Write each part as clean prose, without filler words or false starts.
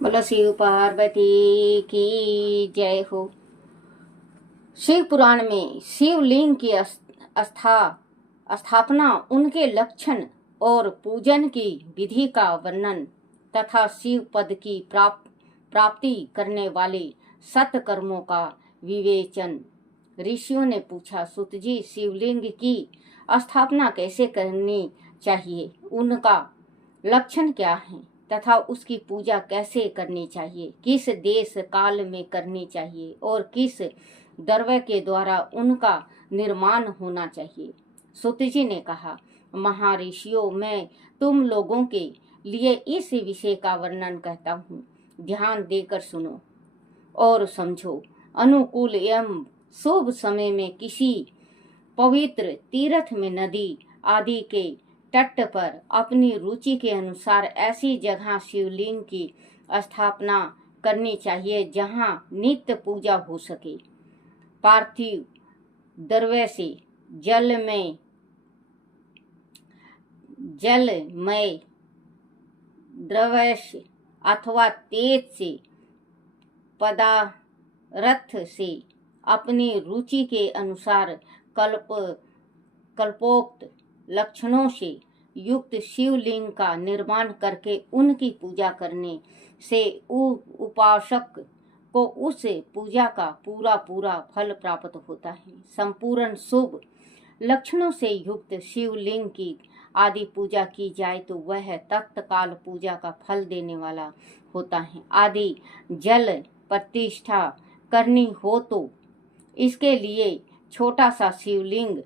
बोलो शिव पार्वती की जय हो। शिव पुराण में शिवलिंग की स्थापना, उनके लक्षण और पूजन की विधि का वर्णन तथा शिव पद की प्राप्ति करने वाले सत्कर्मों का विवेचन। ऋषियों ने पूछा, सुत जी, शिवलिंग की स्थापना कैसे करनी चाहिए, उनका लक्षण क्या है तथा उसकी पूजा कैसे करनी चाहिए, किस देश काल में करनी चाहिए और किस द्रव्य के द्वारा उनका निर्माण होना चाहिए। सुत जी ने कहा, महर्षियों, मैं तुम लोगों के लिए इस विषय का वर्णन कहता हूँ। ध्यान देकर सुनो और समझो। अनुकूल एवं शुभ समय में किसी पवित्र तीर्थ में, नदी आदि के तट पर अपनी रुचि के अनुसार ऐसी जगह शिवलिंग की स्थापना करनी चाहिए जहां नित्य पूजा हो सके। पार्थिव द्रव्य से जलमय द्रव्य से अथवा तेज से पदार्थ से अपनी रुचि के अनुसार कल्पोक्त लक्षणों से युक्त शिवलिंग का निर्माण करके उनकी पूजा करने से उपासक को उस पूजा का पूरा फल प्राप्त होता है। संपूर्ण शुभ लक्षणों से युक्त शिवलिंग की आदि पूजा की जाए तो वह तत्काल पूजा का फल देने वाला होता है। आदि जल प्रतिष्ठा करनी हो तो इसके लिए छोटा सा शिवलिंग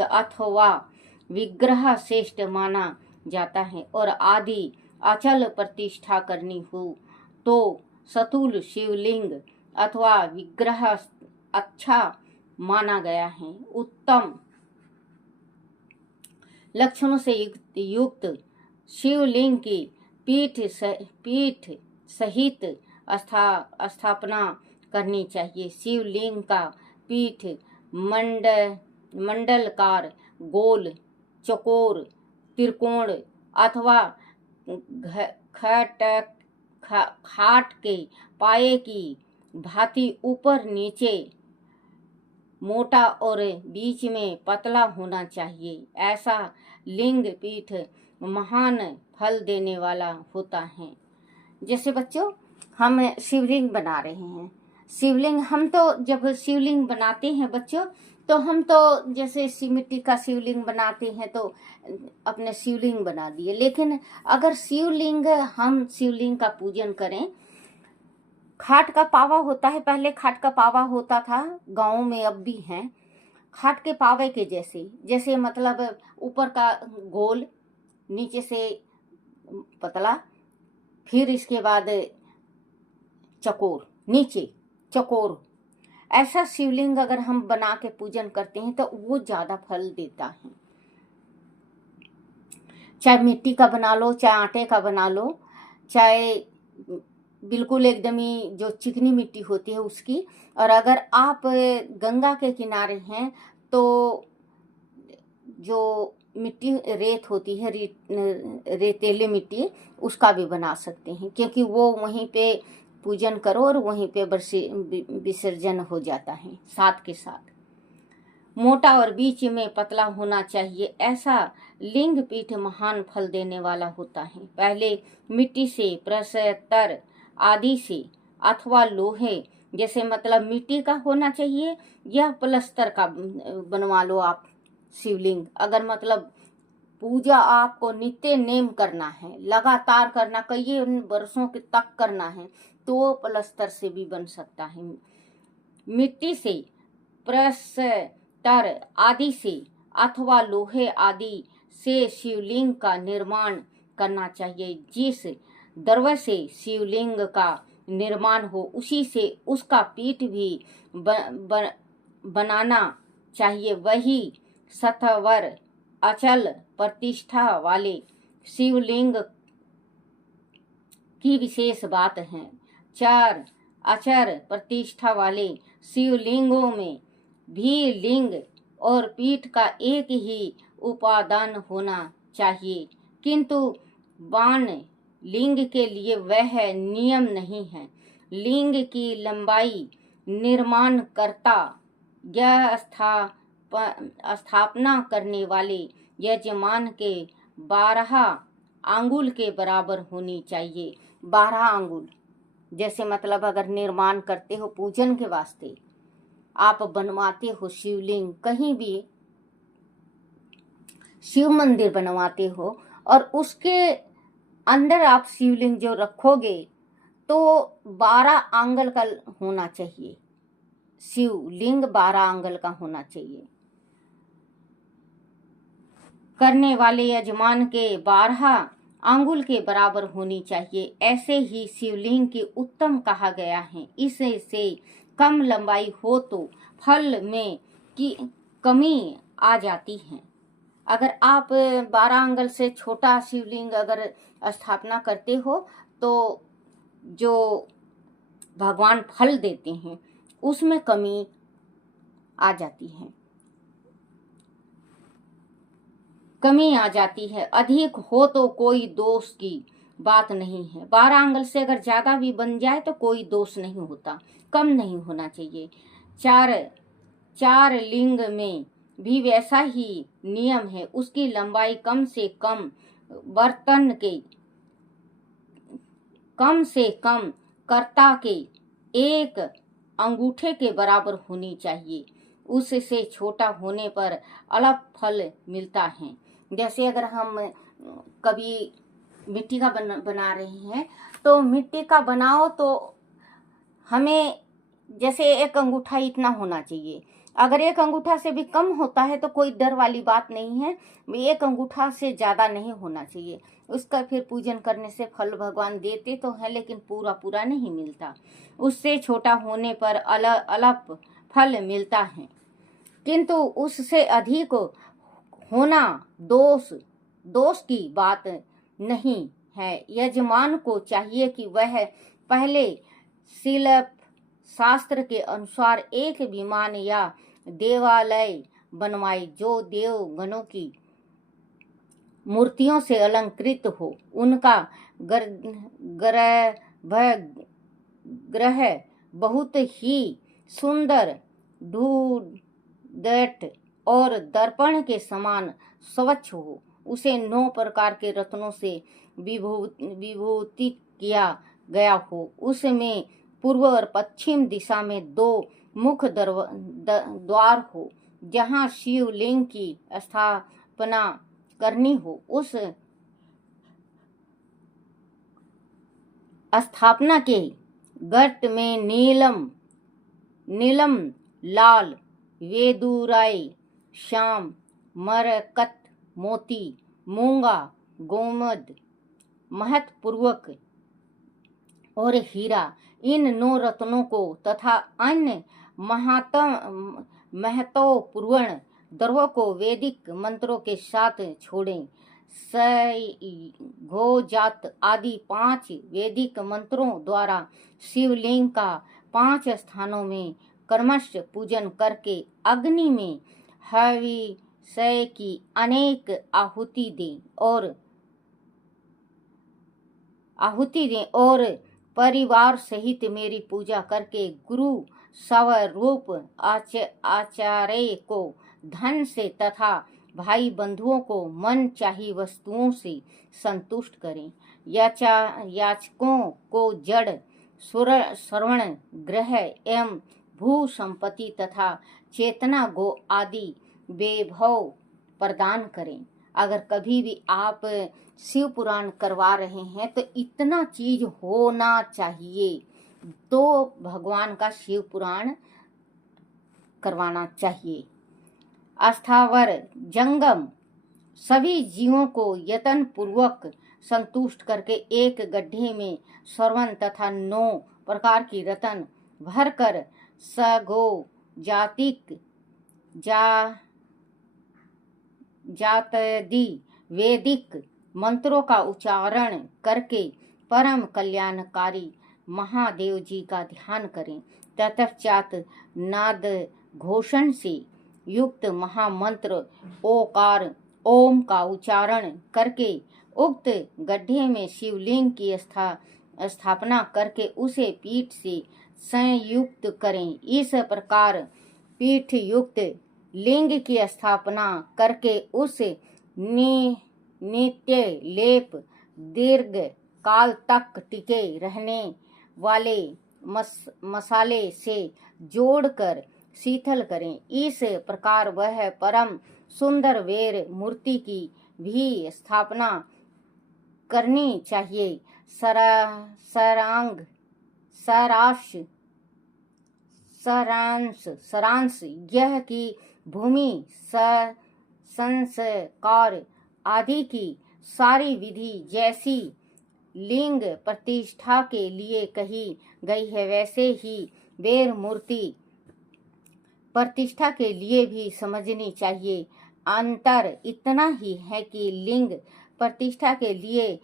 अथवा विग्रह श्रेष्ठ माना जाता है और आदि अचल प्रतिष्ठा करनी हो तो सतुल शिवलिंग अथवा विग्रह अच्छा माना गया है। उत्तम लक्षणों से युक्त शिवलिंग की पीठ सहित स्थापना करनी चाहिए। शिवलिंग का पीठ मंडलकार, गोल, चौकोर, त्रिकोण अथवा खाट के पाए की भांति ऊपर नीचे मोटा और बीच में पतला होना चाहिए। ऐसा लिंग पीठ महान फल देने वाला होता है। जैसे बच्चों, हम शिवलिंग बना रहे हैं। शिवलिंग, हम तो जब शिवलिंग बनाते हैं बच्चों, तो हम तो जैसे मिट्टी का शिवलिंग बनाते हैं तो अपने शिवलिंग बना दिए। लेकिन अगर हम शिवलिंग का पूजन करें, खाट का पावा होता है, पहले खाट का पावा होता था, गाँव में अब भी है। खाट के पावे के जैसे मतलब ऊपर का गोल, नीचे से पतला, फिर इसके बाद चकोर, नीचे चकोर। ऐसा शिवलिंग अगर हम बना के पूजन करते हैं तो वो ज्यादा फल देता है। चाहे मिट्टी का बना लो, चाहे आटे का बना लो, चाहे बिल्कुल एकदम ही जो चिकनी मिट्टी होती है उसकी। और अगर आप गंगा के किनारे हैं तो जो मिट्टी रेत होती है, रेतीली मिट्टी, उसका भी बना सकते हैं, क्योंकि वो वहीं पे पूजन करो और वहीं पे विसर्जन हो जाता है साथ के साथ। मोटा और बीच में पतला होना चाहिए। ऐसा लिंग पीठ महान फल देने वाला होता है। पहले मिट्टी से, प्रस्तर आदि से अथवा लोहे, जैसे मतलब मिट्टी का होना चाहिए या प्लस्तर का बनवा लो आप शिवलिंग। अगर मतलब पूजा आपको नित्य नेम करना है, लगातार करना, कई वर्षों के तक करना है, तो प्लस्तर से भी बन सकता है। मिट्टी से, प्रस्तर आदि से अथवा लोहे आदि से शिवलिंग का निर्माण करना चाहिए। जिस द्रव्य से शिवलिंग का निर्माण हो उसी से उसका पीठ भी बनाना चाहिए। वही सत्वर अचल प्रतिष्ठा वाले शिवलिंग की विशेष बात है। 4 अचर प्रतिष्ठा वाले शिवलिंगों में भी लिंग और पीठ का एक ही उपादान होना चाहिए, किंतु बाण लिंग के लिए वह नियम नहीं है। लिंग की लंबाई निर्माणकर्ता या स्थापना करने वाले यजमान के 12 आंगुल के बराबर होनी चाहिए। 12 आंगुल जैसे मतलब अगर निर्माण करते हो पूजन के वास्ते, आप बनवाते हो शिवलिंग, कहीं भी शिव मंदिर बनवाते हो और उसके अंदर आप शिवलिंग जो रखोगे तो 12 आंगल का होना चाहिए। शिवलिंग 12 आंगल का होना चाहिए। करने वाले यजमान के 12 आंगुल के बराबर होनी चाहिए। ऐसे ही शिवलिंग की उत्तम कहा गया है। इससे कम लंबाई हो तो फल में की कमी आ जाती है। अगर आप 12 आंगल से छोटा शिवलिंग अगर स्थापना करते हो तो जो भगवान फल देते हैं उसमें कमी आ जाती है, कमी आ जाती है। अधिक हो तो कोई दोष की बात नहीं है। 12 आंगल से अगर ज्यादा भी बन जाए तो कोई दोष नहीं होता, कम नहीं होना चाहिए। चार लिंग में भी वैसा ही नियम है। उसकी लंबाई कम से कम बर्तन के कम से कम कर्ता के एक अंगूठे के बराबर होनी चाहिए। उससे छोटा होने पर अलग फल मिलता है। जैसे अगर हम कभी मिट्टी का बना रहे हैं तो मिट्टी का बनाओ तो हमें जैसे एक अंगूठा इतना होना चाहिए। अगर एक अंगूठा से भी कम होता है तो कोई डर वाली बात नहीं है, एक अंगूठा से ज्यादा नहीं होना चाहिए। उसका फिर पूजन करने से फल भगवान देते तो है लेकिन पूरा पूरा नहीं मिलता। उससे छोटा होने पर अलग अलग फल मिलता है, किंतु उससे अधिक होना दोष की बात नहीं है। यजमान को चाहिए कि वह पहले शिल्प शास्त्र के अनुसार एक विमान या देवालय बनवाए जो देव गणों की मूर्तियों से अलंकृत हो। उनका गर्भगृह बहुत ही सुंदर ढूंढट और दर्पण के समान स्वच्छ हो। उसे 9 प्रकार के रत्नों से विभूषित किया गया हो। उसमें पूर्व और पश्चिम दिशा में 2 मुख्य द्वार हो जहाँ शिवलिंग की स्थापना करनी हो। उस स्थापना के गर्त में नीलम लाल वेदुराई श्याम मरकत मोती मूंगा गोमद महत्वपूर्वक और हीरा, इन 9 रत्नों को तथा अन्य महत्वपूर्ण द्रव्यों को वैदिक मंत्रों के साथ छोड़ें। घोजात आदि 5 वैदिक मंत्रों द्वारा शिवलिंग का 5 स्थानों में क्रमश पूजन करके अग्नि में हविष्य की अनेक आहुति दें और परिवार सहित मेरी पूजा करके गुरु स्वरूप आचार्य को धन से तथा भाई बंधुओं को मन चाही वस्तुओं से संतुष्ट करें। याचकों को जड़ श्रवण ग्रह एवं भू संपत्ति तथा चेतना गो आदि वैभव प्रदान करें। अगर कभी भी आप शिव पुराण करवा रहे हैं तो इतना चीज होना चाहिए, तो भगवान का शिव पुराण करवाना चाहिए। अस्थावर जंगम सभी जीवों को यत्न पूर्वक संतुष्ट करके एक गड्ढे में स्वर्ण तथा 9 प्रकार की रत्न भरकर सगो जातिक जातदी वैदिक मंत्रों का उच्चारण करके परम कल्याणकारी महादेव जी का ध्यान करें। तत्पश्चात नाद घोषण से युक्त महामंत्र ओकार ओम का उच्चारण करके उक्त गड्ढे में शिवलिंग की स्थापना करके उसे पीठ से संयुक्त करें। इस प्रकार पीठ युक्त लिंग की स्थापना करके उस नित्य लेप दीर्घ काल तक टिके रहने वाले मसाले से जोड़कर शीतल करें। इस प्रकार वह परम सुंदर वेर मूर्ति की भी स्थापना करनी चाहिए। सारांश यह कि भूमि संस्कार आदि की सारी विधि जैसी लिंग प्रतिष्ठा के लिए कही गई है, वैसे ही वेर मूर्ति प्रतिष्ठा के लिए भी समझनी चाहिए। अंतर इतना ही है कि लिंग प्रतिष्ठा के लिए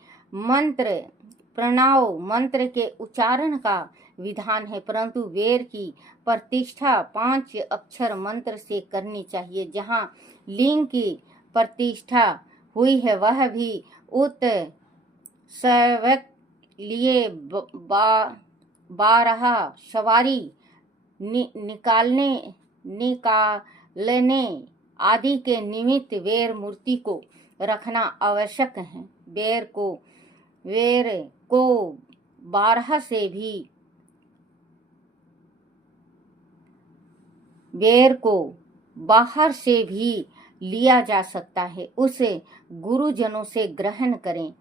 प्रणव मंत्र के उच्चारण का विधान है, परंतु वेर की प्रतिष्ठा 5 अक्षर मंत्र से करनी चाहिए। जहाँ लिंग की प्रतिष्ठा हुई है वह भी उत्सवक लिए 12 सवारी निकालने आदि के निमित्त वेर मूर्ति को रखना आवश्यक है। वेर को बाहर से भी लिया जा सकता है, उसे गुरुजनों से ग्रहण करें।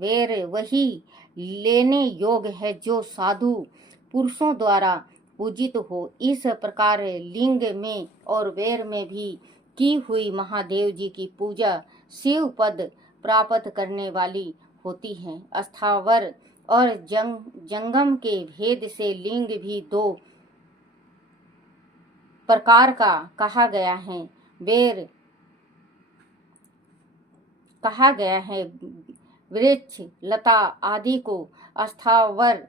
वेर वही लेने योग्य है जो साधु पुरुषों द्वारा पूजित हो। इस प्रकार लिंग में और वेर में भी की हुई महादेव जी की पूजा शिव पद प्राप्त करने वाली होती है। स्थावर और जंगम के भेद से लिंग भी 2 प्रकार का कहा गया है। वेर कहा गया है। वृक्ष लता आदि को स्थावर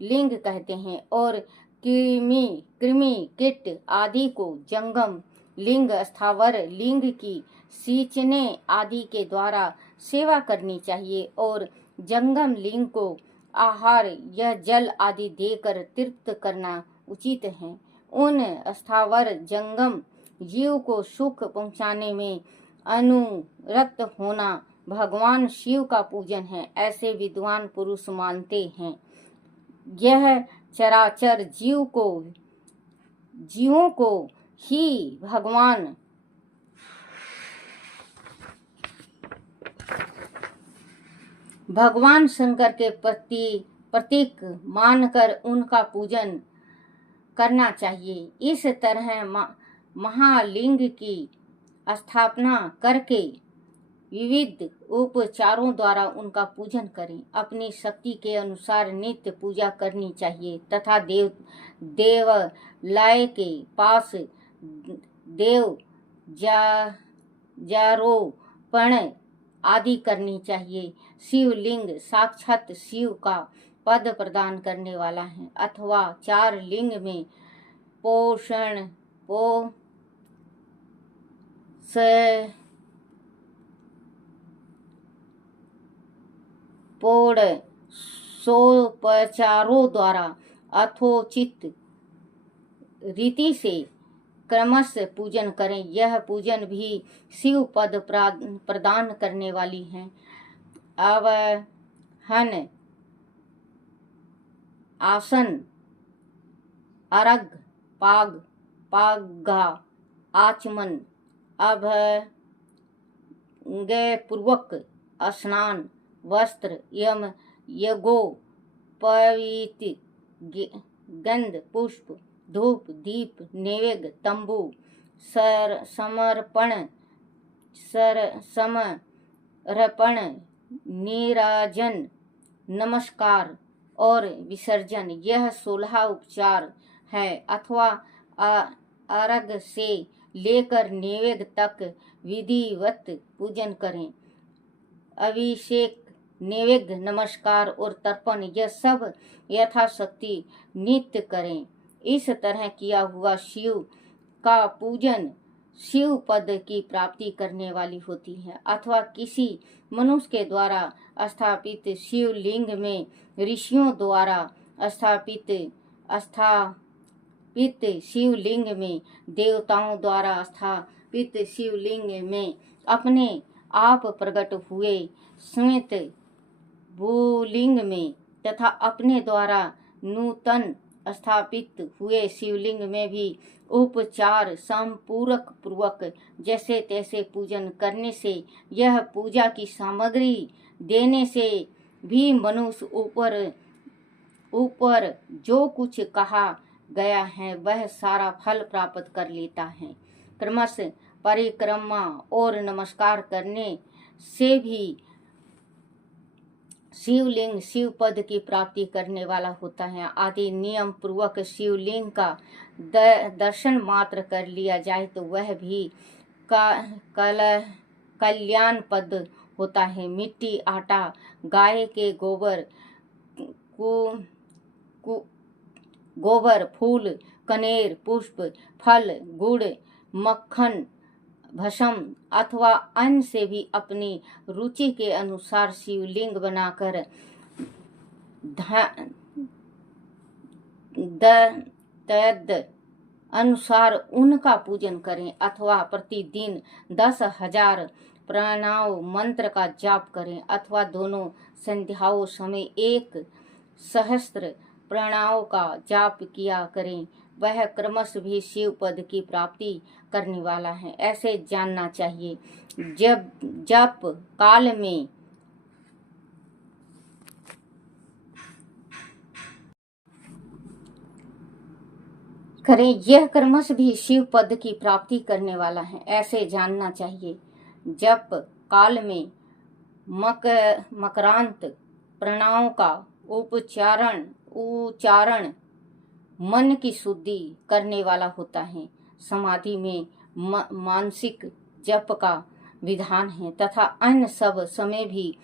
लिंग कहते हैं और कृमि कीट आदि को जंगम लिंग। स्थावर लिंग की सींचने आदि के द्वारा सेवा करनी चाहिए और जंगम लिंग को आहार या जल आदि देकर तृप्त करना उचित है। उन स्थावर जंगम जीव को सुख पहुँचाने में अनुरक्त होना भगवान शिव का पूजन है, ऐसे विद्वान पुरुष मानते हैं। यह चराचर जीवों को ही भगवान शंकर के प्रतीक मानकर उनका पूजन करना चाहिए। इस तरह महालिंग की स्थापना करके विविध उपचारों द्वारा उनका पूजन करें। अपनी शक्ति के अनुसार नित्य पूजा करनी चाहिए तथा देवालय के पास जारोपण आदि करनी चाहिए। शिवलिंग साक्षात शिव का पद प्रदान करने वाला है, अथवा 4 लिंग में सोपचारों द्वारा अथोचित रीति से क्रमशः पूजन करें। यह पूजन भी शिव पद प्रदान करने वाली है। आवाहन, आसन, अर्घ, पागा, आचमन, अभ्यंगपूर्वक स्नान, वस्त्र, यज्ञोपवीत, गंध, पुष्प, धूप, दीप, नैवेद्य, तंबू, समर्पण, नीराजन, नमस्कार और विसर्जन, यह 16 उपचार है। अथवा अर्घ से लेकर नैवेद्य तक विधिवत पूजन करें। अभिषेक, नैवेद्य, नमस्कार और तर्पण, यह सब यथाशक्ति नित्य करें। इस तरह किया हुआ शिव का पूजन शिव पद की प्राप्ति करने वाली होती है, अथवा किसी मनुष्य के द्वारा स्थापित शिवलिंग में ऋषियों द्वारा स्थापित शिवलिंग में देवताओं द्वारा स्थापित शिवलिंग में अपने आप प्रकट हुए श्वेत भूलिंग में तथा अपने द्वारा नूतन स्थापित हुए शिवलिंग में भी उपचार संपूरक पूर्वक जैसे तैसे पूजन करने से, यह पूजा की सामग्री देने से भी मनुष्य ऊपर जो कुछ कहा गया है वह सारा फल प्राप्त कर लेता है। क्रमश परिक्रमा और नमस्कार करने से भी शिवलिंग शिव पद की प्राप्ति करने वाला होता है। आदि नियम पूर्वक शिवलिंग का दर्शन मात्र कर लिया जाए तो वह भी कल्याण पद होता है। मिट्टी, आटा, गाय के गोबर, फूल, कनेर, पुष्प, फल, गुड़, मक्खन, भस्म अथवा अन्न से भी अपनी रुचि के अनुसार शिवलिंग बनाकर तद अनुसार उनका पूजन करें, अथवा प्रतिदिन 10,000 प्रणव मंत्र का जाप करें, अथवा दोनों संध्याओं समय 1 सहस्त्र प्रणव का जाप किया करें। वह क्रमश भी शिव पद की प्राप्ति करने वाला है, ऐसे जानना चाहिए। जप काल में करें, यह क्रमश भी शिव पद की प्राप्ति करने वाला है, ऐसे जानना चाहिए। जप काल में मकरांत प्रणव का उच्चारण मन की शुद्धि करने वाला होता है। समाधि में मानसिक जप का विधान है तथा अन्य सब समय भी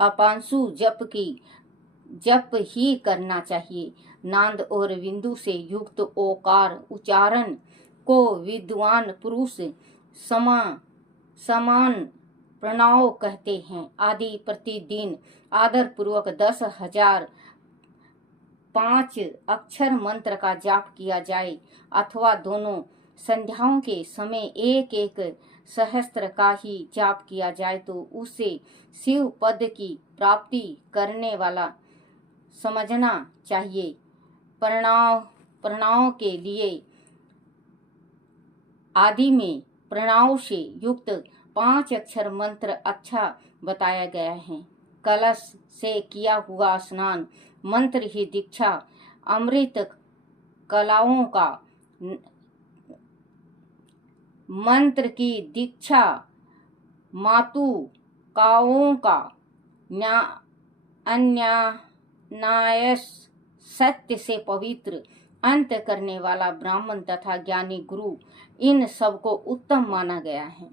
अपांशु जप ही करना चाहिए। नाद और बिंदु से युक्त ओकार उच्चारण को विद्वान पुरुष समान प्रणव कहते हैं। आदि प्रतिदिन आदर पूर्वक 10,000 5 अक्षर मंत्र का जाप किया जाए, अथवा दोनों संध्याओं के समय 1 सहस्त्र का ही जाप किया जाए तो उसे शिव पद की प्राप्ति करने वाला समझना चाहिए। प्रणव के लिए आदि में प्रणव से युक्त 5 अक्षर मंत्र अच्छा बताया गया है। कलश से किया हुआ स्नान, मंत्र ही दीक्षा, अमृत कलाओं का मंत्र की दीक्षा, मातुकाओं का अन्यायस सत्य से पवित्र अंत करने वाला ब्राह्मण तथा ज्ञानी गुरु, इन सबको उत्तम माना गया है।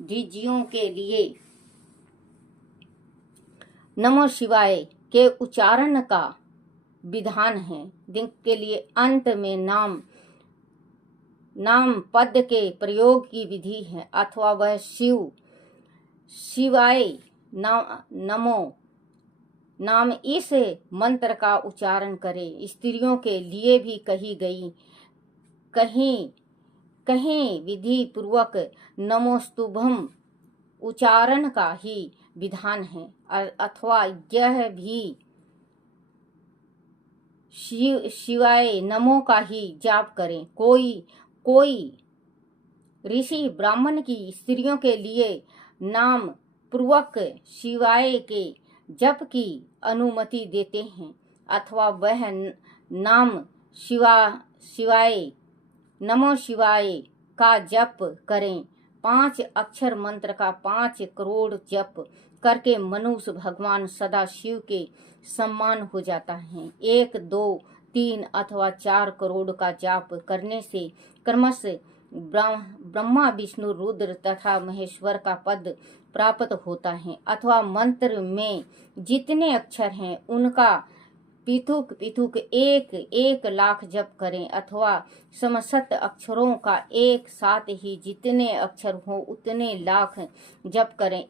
द्विजियों के लिए नमो शिवाय के उच्चारण का विधान है। दिन के लिए अंत में नाम पद के प्रयोग की विधि है, अथवा वह शिवाय नमो नाम इस मंत्र का उच्चारण करे। स्त्रियों के लिए भी कही गई कहीं विधि पूर्वक नमोस्तुभम उच्चारण का ही विधान है, अथवा यह भी शिवाय नमो का ही जाप करें। कोई ऋषि ब्राह्मण की स्त्रियों के लिए नाम पूर्वक शिवाय के जप की अनुमति देते हैं, अथवा वह नाम शिवाय नमो शिवाय का जप करें। 5 अक्षर मंत्र का 5 करोड़ जप करके मनुष्य भगवान सदा शिव के सम्मान हो जाता है। 1, 2, 3 अथवा 4 करोड़ का जाप करने से क्रमश ब्रह्मा, विष्णु, रुद्र तथा महेश्वर का पद प्राप्त होता है, अथवा मंत्र में जितने अक्षर हैं उनका पृथुक पृथुक एक एक लाख जप करें अथवा समसत अक्षरों का एक साथ ही जितने अक्षर हो उतने लाख जप करें।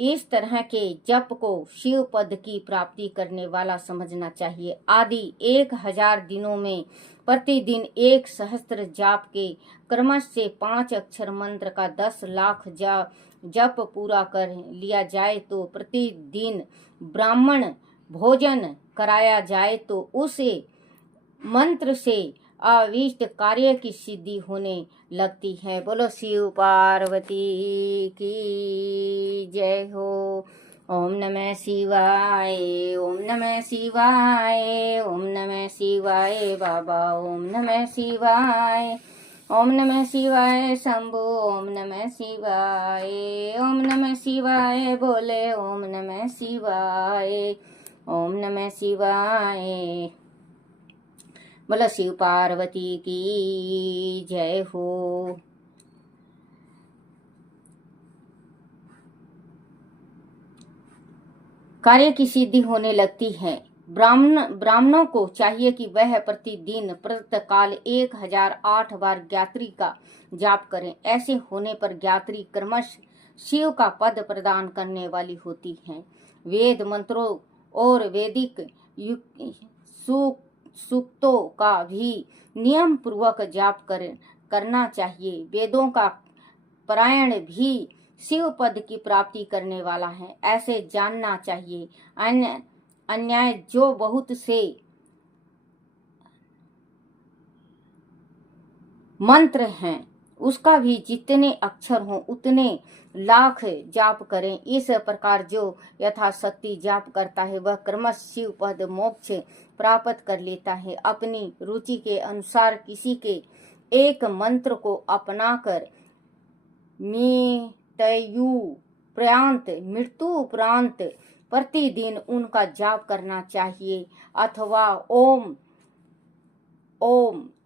इस तरह के जप को शिव पद की प्राप्ति करने वाला समझना चाहिए। आदि 1000 दिनों में प्रतिदिन 1 सहस्त्र जाप के क्रमश से 5 अक्षर मंत्र का 10 लाख जप पूरा कर लिया जाए तो प्रतिदिन ब्राह्मण भोजन कराया जाए तो उसे मंत्र से अविष्ट कार्य की सिद्धि होने लगती है। बोलो शिव पार्वती की जय हो। ओम नमः शिवाय, ओम नमः शिवाय, ओम नमः शिवाय बाबा, ओम नमः शिवाय, ओम नमः शिवाय शंभु, ओम नमः शिवाय, ओम नमः शिवाय बोले, ओम नमः शिवाय, ओम नमः शिवाय। बोलो शिव पार्वती की जय हो। कार्य की सिद्धि होने लगती है। ब्राह्मणों को चाहिए कि वह प्रतिदिन प्रातःकाल 1008 बार ज्ञात्री का जाप करें। ऐसे होने पर ज्ञात्री क्रमश शिव का पद प्रदान करने वाली होती है। वेद मंत्रों और वैदिक सूक्तों का भी नियम पूर्वक जाप करना चाहिए। वेदों का पारायण भी शिव पद की प्राप्ति करने वाला है, ऐसे जानना चाहिए। अन्याय जो बहुत से मंत्र हैं उसका भी जितने अक्षर हों उतने लाख जाप करें। इस प्रकार जो यथाशक्ति जाप करता है वह क्रमश शिव पद मोक्ष प्राप्त कर लेता है। अपनी रुचि के अनुसार किसी के एक मंत्र को अपनाकर मृत्यु उपरांत प्रतिदिन उनका जाप करना चाहिए अथवा ओम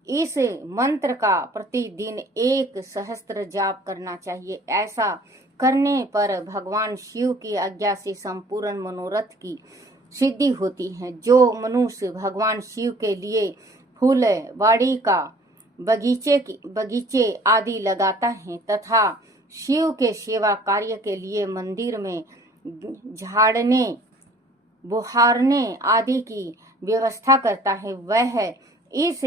इस मंत्र का प्रतिदिन 1 सहस्त्र जाप करना चाहिए। ऐसा करने पर भगवान शिव की आज्ञा से संपूर्ण मनोरथ की सिद्धि होती है। जो मनुष्य भगवान शिव के लिए फूलवाड़ी का बगीचे आदि लगाता है तथा शिव के सेवा कार्य के लिए मंदिर में झाड़ने बुहारने आदि की व्यवस्था करता है, वह इस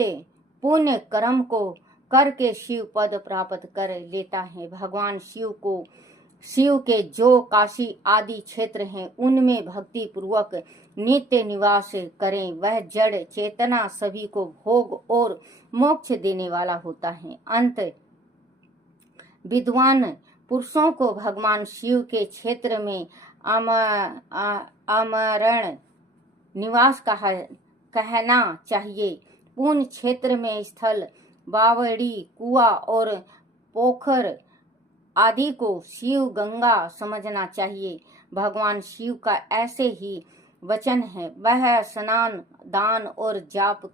पुण्य कर्म को करके शिव पद प्राप्त कर लेता है। भगवान शिव के जो काशी आदि क्षेत्र हैं उनमें भक्ति पूर्वक नित्य निवास करें। वह जड़ चेतना सभी को भोग और मोक्ष देने वाला होता है। अंत विद्वान पुरुषों को भगवान शिव के क्षेत्र में आमरण निवास कहना चाहिए। पुण्य क्षेत्र में स्थल बावड़ी कुआ और पोखर आदि को शिव गंगा समझना चाहिए। भगवान शिव का ऐसे ही वचन है, वह स्नान दान और जाप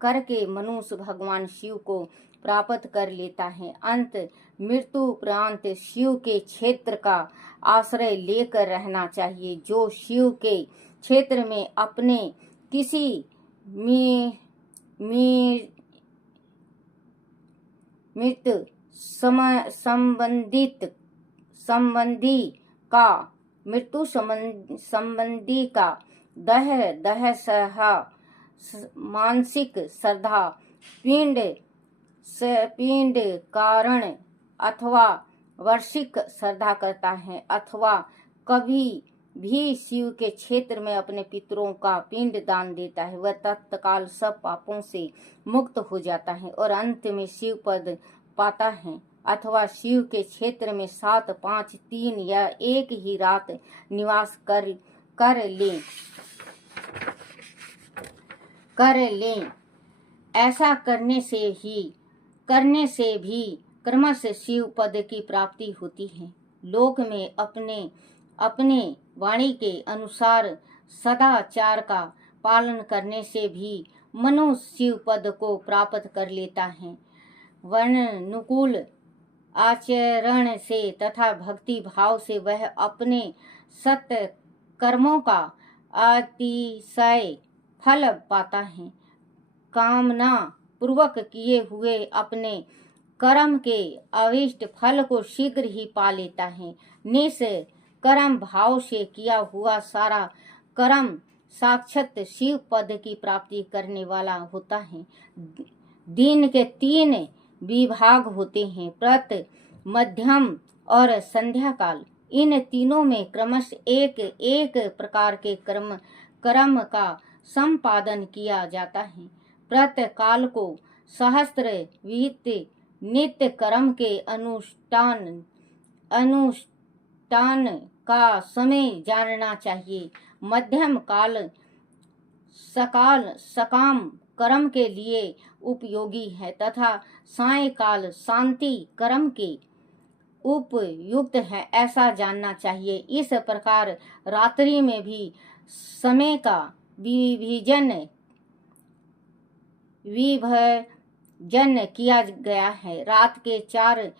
करके मनुष्य भगवान शिव को प्राप्त कर लेता है। अंत मृत्यु उपरांत शिव के क्षेत्र का आश्रय लेकर रहना चाहिए। जो शिव के क्षेत्र में अपने किसी मृत संबंधी का दह सहा मानसिक श्रद्धा पिंड कारण अथवा वार्षिक श्रद्धा करता है अथवा कभी भी शिव के क्षेत्र में अपने पितरों का पिंड दान देता है, वह तत्काल सब पापों से मुक्त हो जाता है और अंत में शिव पद पाता है। अथवा शिव के क्षेत्र में 7, 5, 3 या एक ही रात निवास कर लें। ऐसा करने से भी क्रमश शिव पद की प्राप्ति होती है। लोक में अपने वाणी के अनुसार सदाचार का पालन करने से भी मनुष्य शिव पद को प्राप्त कर लेता है। वर्णानुकूल आचरण से तथा भक्ति भाव से वह अपने सत्य कर्मों का अतिशय फल पाता है। कामना पूर्वक किए हुए अपने कर्म के अविष्ट फल को शीघ्र ही पा लेता है। निष्कर्म भाव से किया हुआ सारा कर्म साक्षात शिव पद की प्राप्ति करने वाला होता है। दिन के 3 विभाग होते हैं, प्रत, मध्यम और संध्या काल। इन तीनों में क्रमशः एक एक प्रकार के कर्म का संपादन किया जाता है। प्रत काल को सहस्त्र विहित नित्य कर्म के अनुष्ठान का समय जानना चाहिए। मध्यम काल सकाम कर्म के लिए उपयोगी है तथा सायंकाल शांति कर्म के उपयुक्त है, ऐसा जानना चाहिए। इस प्रकार रात्रि में भी समय का विभजन किया गया है। रात के 4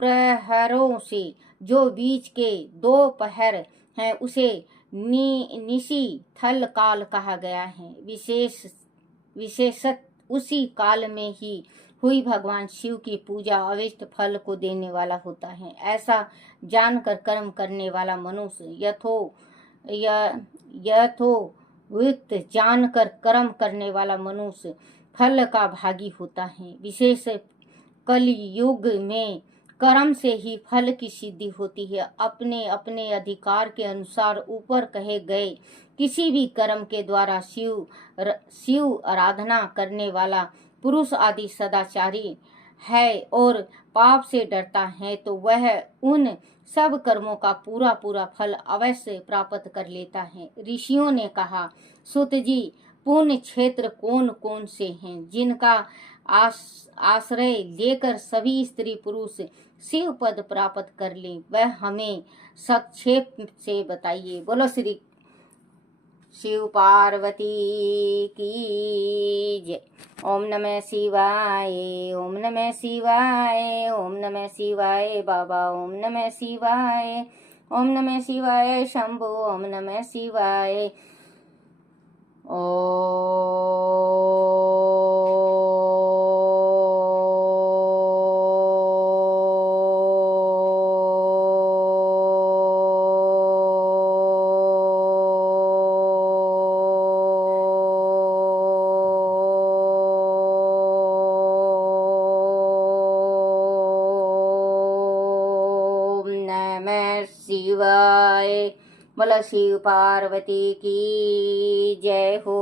प्रहरों से जो बीच के 2 पहर हैं उसे निशी थल काल कहा गया है। विशेषत उसी काल में ही हुई भगवान शिव की पूजा अविष्ट फल को देने वाला होता है। ऐसा जानकर कर्म करने वाला मनुष्य यथोवित जानकर कर्म करने वाला मनुष्य फल का भागी होता है। विशेष कलयुग में कर्म से ही फल की सिद्धि होती है। अपने अपने अधिकार के अनुसार ऊपर कहे गए किसी भी कर्म के द्वारा शिव आराधना करने वाला पुरुष आदि सदाचारी है और पाप से डरता है तो वह उन सब कर्मों का पूरा पूरा फल अवश्य प्राप्त कर लेता है। ऋषियों ने कहा, सुत जी, पुण्य क्षेत्र कौन कौन से हैं जिनका आश्रय लेकर सभी स्त्री पुरुष शिव पद प्राप्त कर ले, वह हमें संक्षेप से बताइए। बोलो श्री शिव पार्वती की जय। ओम नमः शिवाय, ओम नमः शिवाय, ओम नमः शिवाय बाबा, ओम नमः शिवाय, ओम नमः शिवाय शंभु, ओम नमः शिवाय। शिवाय। बोलो शिव पार्वती की जय हो।